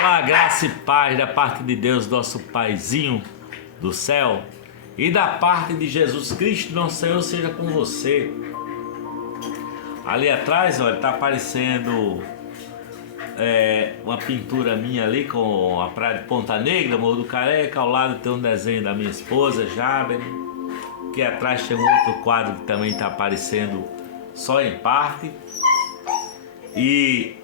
Olá, graça e paz da parte de Deus, nosso Paizinho do céu, e da parte de Jesus Cristo, nosso Senhor, seja com você. Ali atrás, olha, está aparecendo uma pintura minha ali com a praia de Ponta Negra, Morro do Careca. Ao lado tem um desenho da minha esposa, Jaber. Aqui atrás tem um outro quadro que também está aparecendo só em parte. E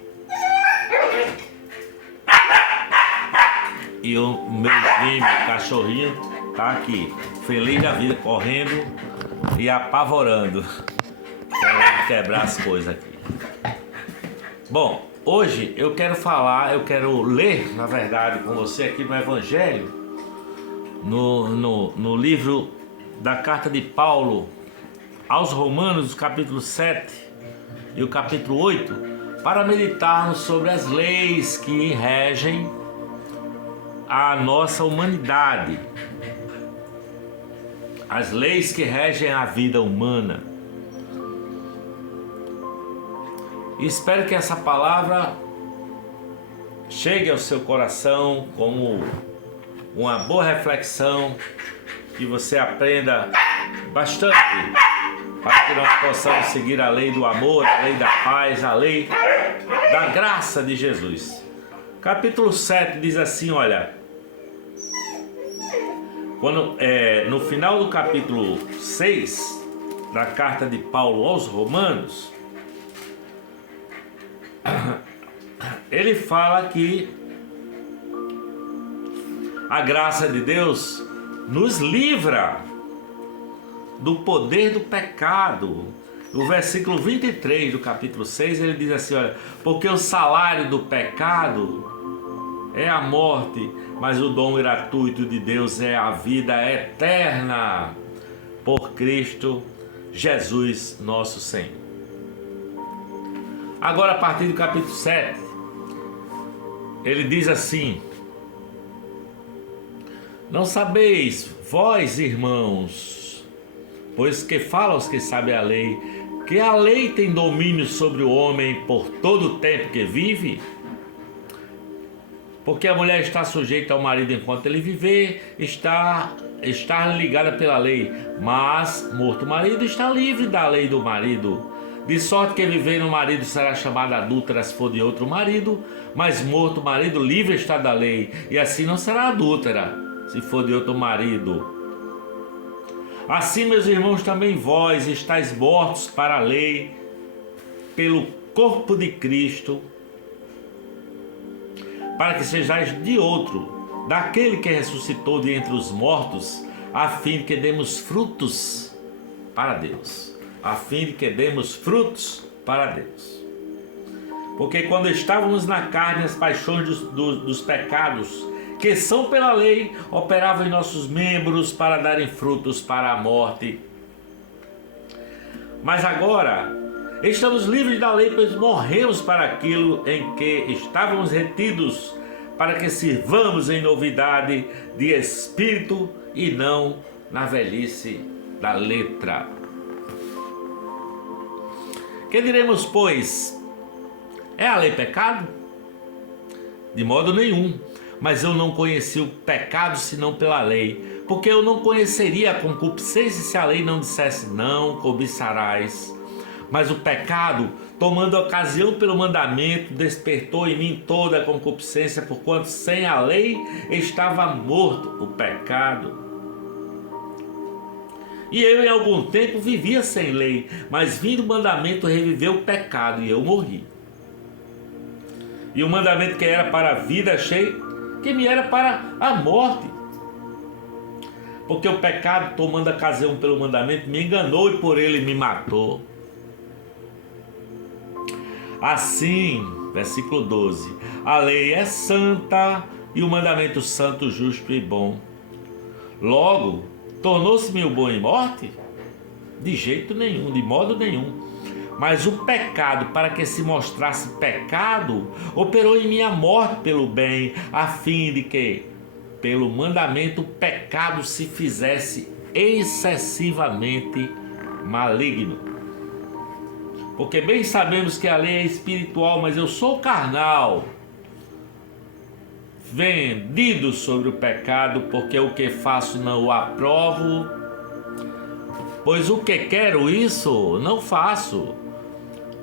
o meu gêmeo, cachorrinho, tá aqui, feliz da vida, correndo e apavorando, querendo quebrar as coisas aqui. Bom, hoje eu quero ler, na verdade, com você aqui no Evangelho, no livro da carta de Paulo aos Romanos, o capítulo 7 e o capítulo 8, para meditarmos sobre as leis que regem a nossa humanidade, as leis que regem a vida humana. E espero que essa palavra chegue ao seu coração como uma boa reflexão, que você aprenda bastante, para que nós possamos seguir a lei do amor, a lei da paz, a lei da graça de Jesus. Capítulo 7 diz assim, olha, no final do capítulo 6 da carta de Paulo aos Romanos, ele fala que a graça de Deus nos livra do poder do pecado. O versículo 23 do capítulo 6, ele diz assim, olha, porque o salário do pecado é a morte, mas o dom gratuito de Deus é a vida eterna por Cristo Jesus nosso Senhor. Agora, a partir do capítulo 7, ele diz assim: não sabeis, vós irmãos, pois que fala os que sabem a lei, que a lei tem domínio sobre o homem por todo o tempo que vive? Porque a mulher está sujeita ao marido enquanto ele viver, está ligada pela lei, mas morto o marido está livre da lei do marido. De sorte que viver no marido será chamada adúltera se for de outro marido, mas morto o marido livre está da lei, e assim não será adúltera se for de outro marido. Assim, meus irmãos, também vós estáis mortos para a lei pelo corpo de Cristo, para que sejais de outro, daquele que ressuscitou de entre os mortos, a fim de que demos frutos para Deus. A fim de que demos frutos para Deus. Porque quando estávamos na carne, as paixões dos pecados, que são pela lei, operavam em nossos membros para darem frutos para a morte. Mas agora estamos livres da lei, pois morremos para aquilo em que estávamos retidos, para que sirvamos em novidade de espírito e não na velhice da letra. Que diremos, pois? É a lei pecado? De modo nenhum. Mas eu não conheci o pecado senão pela lei, porque eu não conheceria a concupiscência se a lei não dissesse, não cobiçarás. Mas o pecado, tomando ocasião pelo mandamento, despertou em mim toda a concupiscência, porquanto sem a lei estava morto o pecado. E eu em algum tempo vivia sem lei, mas vindo o mandamento reviveu o pecado e eu morri. E o mandamento que era para a vida achei que me era para a morte. Porque o pecado, tomando ocasião pelo mandamento, me enganou e por ele me matou. Assim, versículo 12, a lei é santa e o mandamento santo, justo e bom. Logo, tornou-se-me o bom em morte? De jeito nenhum, de modo nenhum. Mas o pecado, para que se mostrasse pecado, operou em mim a morte pelo bem, a fim de que, pelo mandamento, o pecado se fizesse excessivamente maligno. Porque bem sabemos que a lei é espiritual, mas eu sou carnal, vendido sobre o pecado, porque o que faço não o aprovo, pois o que quero isso não faço,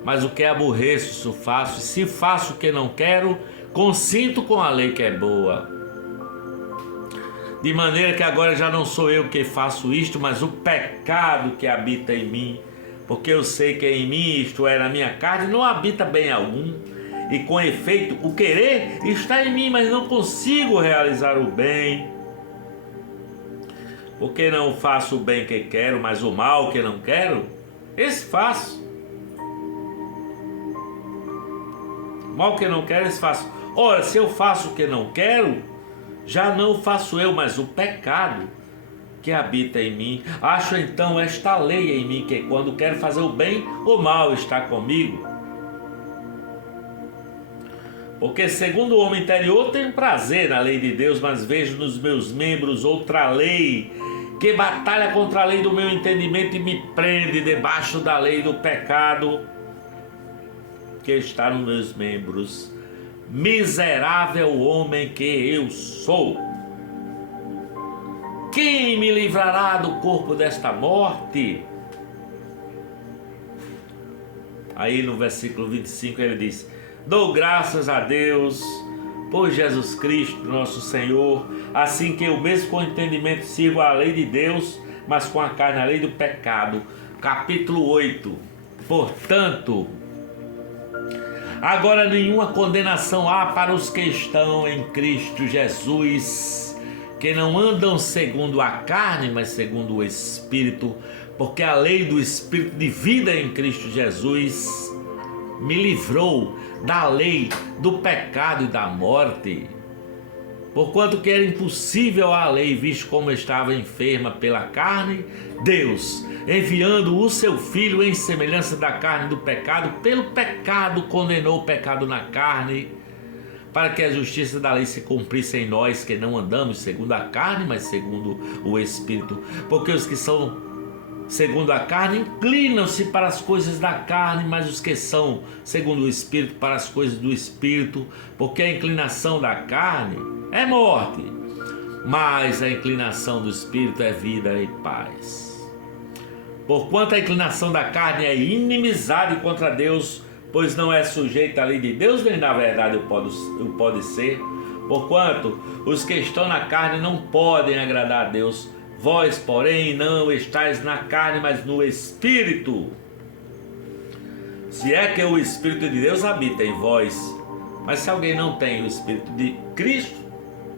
mas o que aborreço isso faço, e se faço o que não quero, consinto com a lei que é boa. De maneira que agora já não sou eu que faço isto, mas o pecado que habita em mim. Porque eu sei que em mim, isto é, na minha carne, não habita bem algum. E com efeito, o querer está em mim, mas não consigo realizar o bem. Porque não faço o bem que quero, mas o mal que não quero, esse faço. O mal que não quero, esse faço. Ora, se eu faço o que não quero, já não faço eu, mas o pecado que habita em mim. Acho então esta lei em mim, que quando quero fazer o bem, o mal está comigo. Porque segundo o homem interior tenho prazer na lei de Deus, mas vejo nos meus membros outra lei, que batalha contra a lei do meu entendimento e me prende debaixo da lei do pecado que está nos meus membros. Miserável homem que eu sou! Quem me livrará do corpo desta morte? Aí no versículo 25 ele diz: dou graças a Deus por Jesus Cristo, nosso Senhor, assim que eu mesmo com entendimento sirvo a lei de Deus, mas com a carne a lei do pecado. Capítulo 8. Portanto, agora nenhuma condenação há para os que estão em Cristo Jesus, que não andam segundo a carne, mas segundo o Espírito, porque a lei do Espírito de vida em Cristo Jesus me livrou da lei do pecado e da morte. Porquanto que era impossível a lei, visto como estava enferma pela carne, Deus, enviando o seu Filho em semelhança da carne do pecado, pelo pecado condenou o pecado na carne, para que a justiça da lei se cumprisse em nós, que não andamos segundo a carne, mas segundo o Espírito. Porque os que são segundo a carne inclinam-se para as coisas da carne, mas os que são segundo o Espírito para as coisas do Espírito. Porque a inclinação da carne é morte, mas a inclinação do Espírito é vida e paz. Porquanto a inclinação da carne é inimizade contra Deus, pois não é sujeita à lei de Deus, nem na verdade o pode ser. Porquanto os que estão na carne não podem agradar a Deus. Vós, porém, não estáis na carne, mas no Espírito. Se é que o Espírito de Deus habita em vós. Mas se alguém não tem o Espírito de Cristo,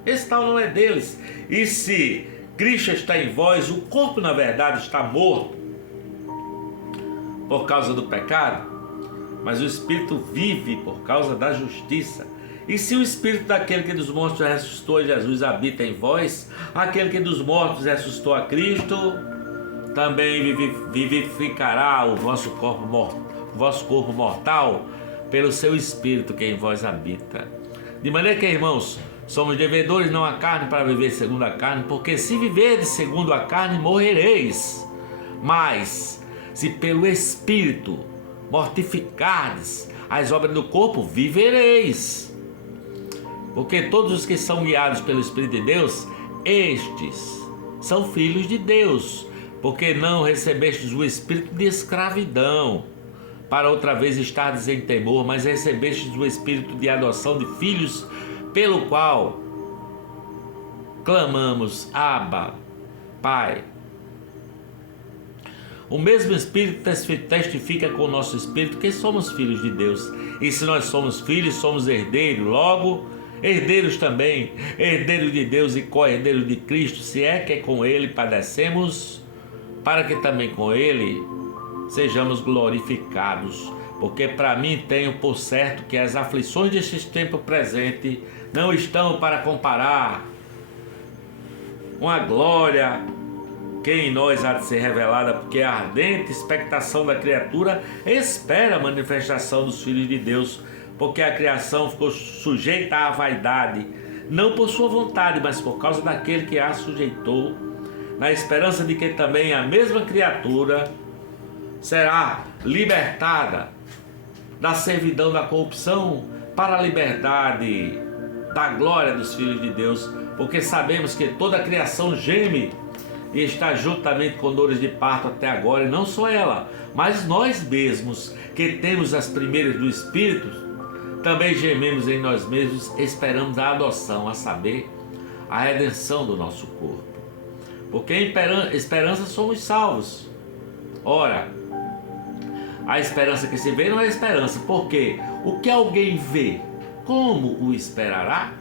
esse tal não é deles. E se Cristo está em vós, o corpo na verdade está morto por causa do pecado, mas o Espírito vive por causa da justiça. E se o Espírito daquele que dos mortos ressuscitou a Jesus habita em vós, aquele que dos mortos ressuscitou a Cristo, também vivificará o vosso corpo mortal pelo seu Espírito que em vós habita. De maneira que, irmãos, somos devedores não à carne para viver segundo a carne, porque se viverdes segundo a carne, morrereis. Mas se pelo Espírito mortificardes as obras do corpo, vivereis. Porque todos os que são guiados pelo Espírito de Deus, estes são filhos de Deus. Porque não recebestes o espírito de escravidão, para outra vez estardes em temor, mas recebestes o espírito de adoção de filhos, pelo qual clamamos: Abba, Pai. O mesmo Espírito testifica com o nosso espírito que somos filhos de Deus. E se nós somos filhos, somos herdeiros, logo herdeiros também, herdeiros de Deus e co-herdeiros de Cristo, se é que com Ele padecemos, para que também com Ele sejamos glorificados. Porque para mim tenho por certo que as aflições deste tempo presente não estão para comparar com a glória que em nós há de ser revelada, porque a ardente expectação da criatura espera a manifestação dos filhos de Deus, porque a criação ficou sujeita à vaidade, não por sua vontade, mas por causa daquele que a sujeitou, na esperança de que também a mesma criatura será libertada da servidão da corrupção para a liberdade da glória dos filhos de Deus, porque sabemos que toda a criação geme e está juntamente com dores de parto até agora, e não só ela, mas nós mesmos, que temos as primeiras do Espírito, também gememos em nós mesmos, esperamos a adoção, a saber, a redenção do nosso corpo. Porque em esperança somos salvos. Ora, a esperança que se vê não é esperança, porque o que alguém vê, como o esperará?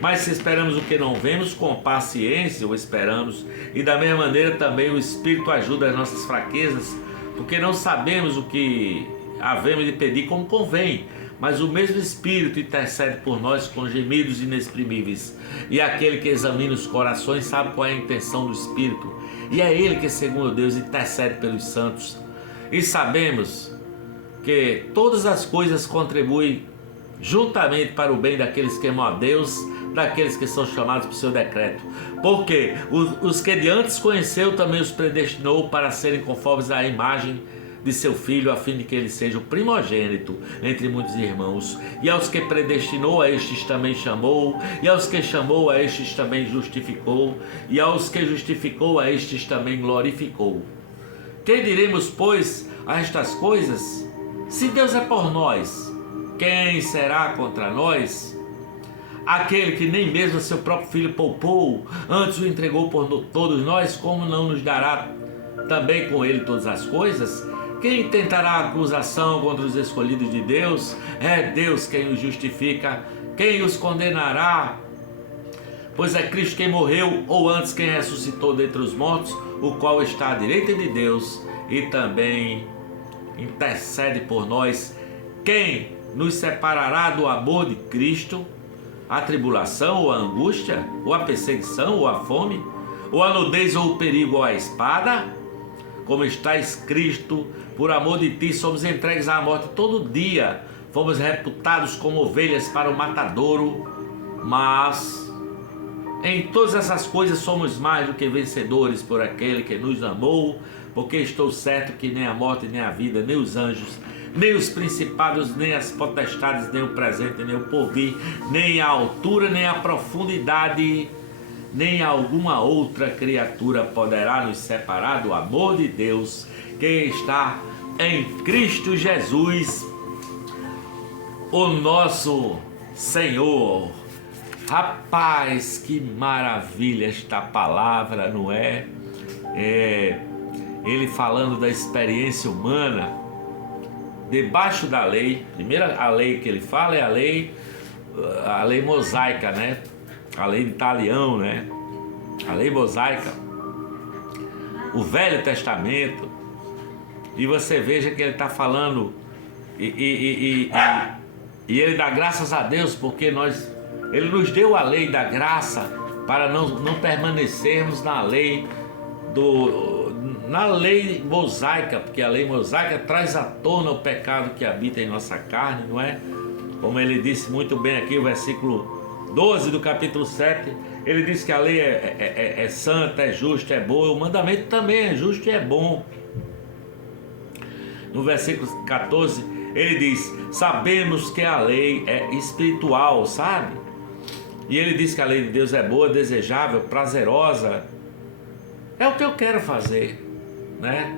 Mas se esperamos o que não vemos, com paciência o esperamos, e da mesma maneira também o Espírito ajuda as nossas fraquezas, porque não sabemos o que havemos de pedir como convém, mas o mesmo Espírito intercede por nós com gemidos inexprimíveis. E aquele que examina os corações sabe qual é a intenção do Espírito, e é Ele que, segundo Deus, intercede pelos santos. E sabemos que todas as coisas contribuem juntamente para o bem daqueles que amam a Deus, daqueles que são chamados por seu decreto. Porque os que de antes conheceu também os predestinou para serem conformes à imagem de seu Filho, a fim de que ele seja o primogênito entre muitos irmãos. E aos que predestinou, a estes também chamou, e aos que chamou, a estes também justificou, e aos que justificou, a estes também glorificou. Que diremos, pois, a estas coisas? Se Deus é por nós, quem será contra nós? Aquele que nem mesmo seu próprio Filho poupou, antes o entregou por todos nós, como não nos dará também com ele todas as coisas? Quem tentará acusação contra os escolhidos de Deus? É Deus quem os justifica. Quem os condenará? Pois é Cristo quem morreu, ou antes quem ressuscitou dentre os mortos, o qual está à direita de Deus e também intercede por nós. Quem nos separará do amor de Cristo? A tribulação, ou a angústia, ou a perseguição, ou a fome, ou a nudez, ou o perigo, ou a espada? Como está escrito, por amor de ti somos entregues à morte todo dia, fomos reputados como ovelhas para o matadouro, mas em todas essas coisas somos mais do que vencedores por aquele que nos amou, porque estou certo que nem a morte, nem a vida, nem os anjos, nem os principados, nem as potestades, nem o presente, nem o porvir, nem a altura, nem a profundidade, nem alguma outra criatura poderá nos separar do amor de Deus que está em Cristo Jesus, o nosso Senhor. Rapaz, que maravilha esta palavra, não é? Ele falando da experiência humana debaixo da lei. Primeira a lei que ele fala é a lei mosaica, né? A lei de Italião, né? A lei mosaica, o Velho Testamento. E você veja que ele está falando e ele dá graças a Deus porque ele nos deu a lei da graça para não permanecermos na lei mosaica, porque a lei mosaica traz à tona o pecado que habita em nossa carne, não é? Como ele disse muito bem aqui, o versículo 12 do capítulo 7, ele diz que a lei é santa, é justa, é boa, o mandamento também é justo e é bom. No versículo 14, ele diz, sabemos que a lei é espiritual, sabe? E ele diz que a lei de Deus é boa, desejável, prazerosa. É o que eu quero fazer, né?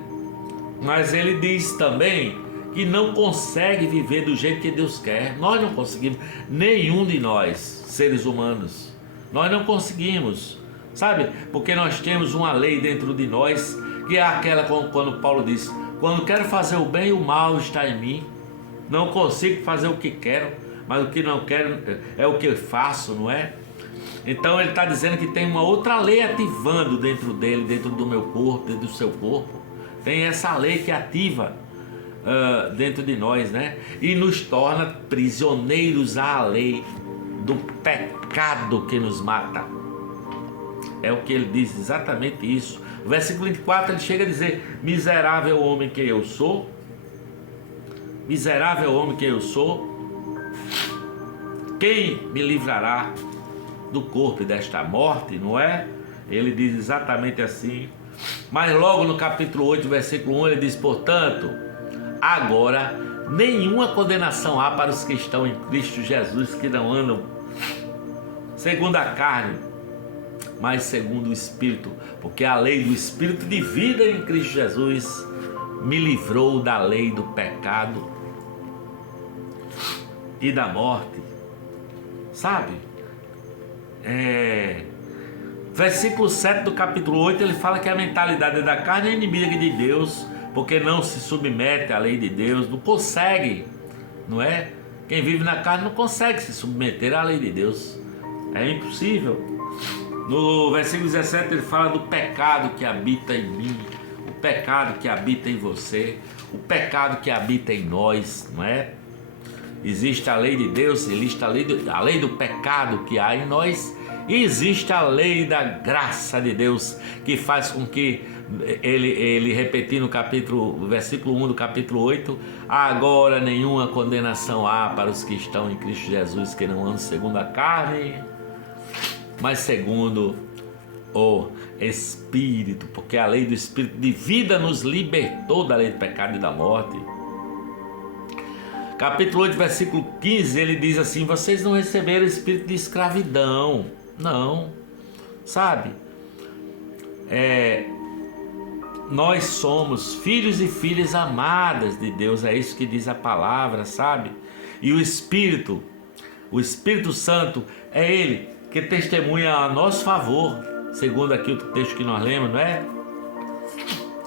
Mas ele diz também que não consegue viver do jeito que Deus quer. Nós não conseguimos, nenhum de nós, seres humanos, nós não conseguimos, sabe? Porque nós temos uma lei dentro de nós, que é aquela quando Paulo diz, quando quero fazer o bem, o mal está em mim. Não consigo fazer o que quero, mas o que não quero é o que eu faço, não é? Então ele está dizendo que tem uma outra lei ativando dentro dele, dentro do meu corpo, dentro do seu corpo. Tem essa lei que ativa dentro de nós, né? E nos torna prisioneiros à lei do pecado que nos mata. É o que ele diz, exatamente isso. O versículo 24 ele chega a dizer, miserável homem que eu sou, miserável homem que eu sou, quem me livrará do corpo e desta morte, não é? Ele diz exatamente assim, Mas logo no capítulo 8, versículo 1, ele diz: portanto, agora nenhuma condenação há para os que estão em Cristo Jesus, que não andam segundo a carne, mas segundo o Espírito, porque a lei do Espírito de vida em Cristo Jesus me livrou da lei do pecado e da morte. Sabe? Versículo 7 do capítulo 8, ele fala que a mentalidade da carne é inimiga de Deus, porque não se submete à lei de Deus, não consegue, não é? Quem vive na carne não consegue se submeter à lei de Deus, é impossível. No versículo 17 ele fala do pecado que habita em mim, o pecado que habita em você, o pecado que habita em nós, não é? Existe a lei de Deus, existe a lei do pecado que há em nós, e existe a lei da graça de Deus, que faz com que ele repetir no versículo 1 do capítulo 8, agora nenhuma condenação há para os que estão em Cristo Jesus, que não andam segundo a carne, mas segundo o Espírito, porque a lei do Espírito de vida nos libertou da lei do pecado e da morte. Capítulo 8, versículo 15, ele diz assim: vocês não receberam espírito de escravidão, não, sabe? Nós somos filhos e filhas amadas de Deus, é isso que diz a palavra, sabe? E o Espírito Santo, é Ele que testemunha a nosso favor, segundo aqui o texto que nós lemos, não é?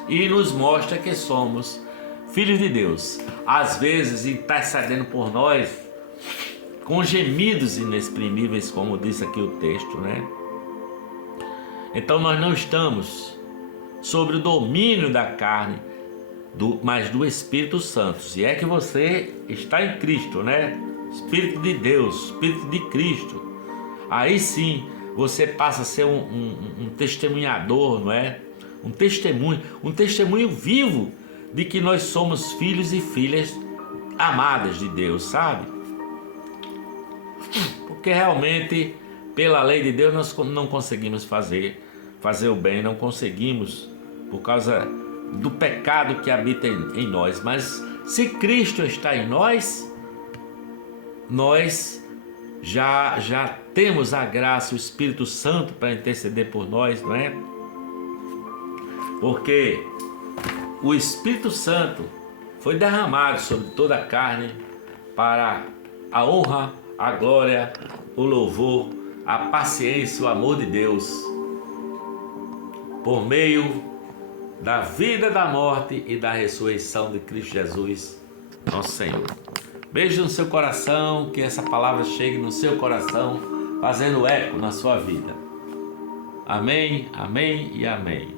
E nos mostra que somos filhos de Deus, às vezes intercedendo por nós com gemidos inexprimíveis, como diz aqui o texto, né? Então nós não estamos sobre o domínio da carne, mas do Espírito Santo. Se é que você está em Cristo, né? Espírito de Deus, Espírito de Cristo, aí sim você passa a ser um testemunhador, não é? Um testemunho vivo de que nós somos filhos e filhas amadas de Deus, sabe? Porque realmente, pela lei de Deus, nós não conseguimos fazer o bem, não conseguimos, por causa do pecado que habita em nós. Mas se Cristo está em nós, nós já temos a graça, o Espírito Santo para interceder por nós, não é? Porque o Espírito Santo foi derramado sobre toda a carne para a honra, a glória, o louvor, a paciência, o amor de Deus, por meio da vida, da morte e da ressurreição de Cristo Jesus, nosso Senhor. Beijo no seu coração, que essa palavra chegue no seu coração, fazendo eco na sua vida. Amém, amém e amém.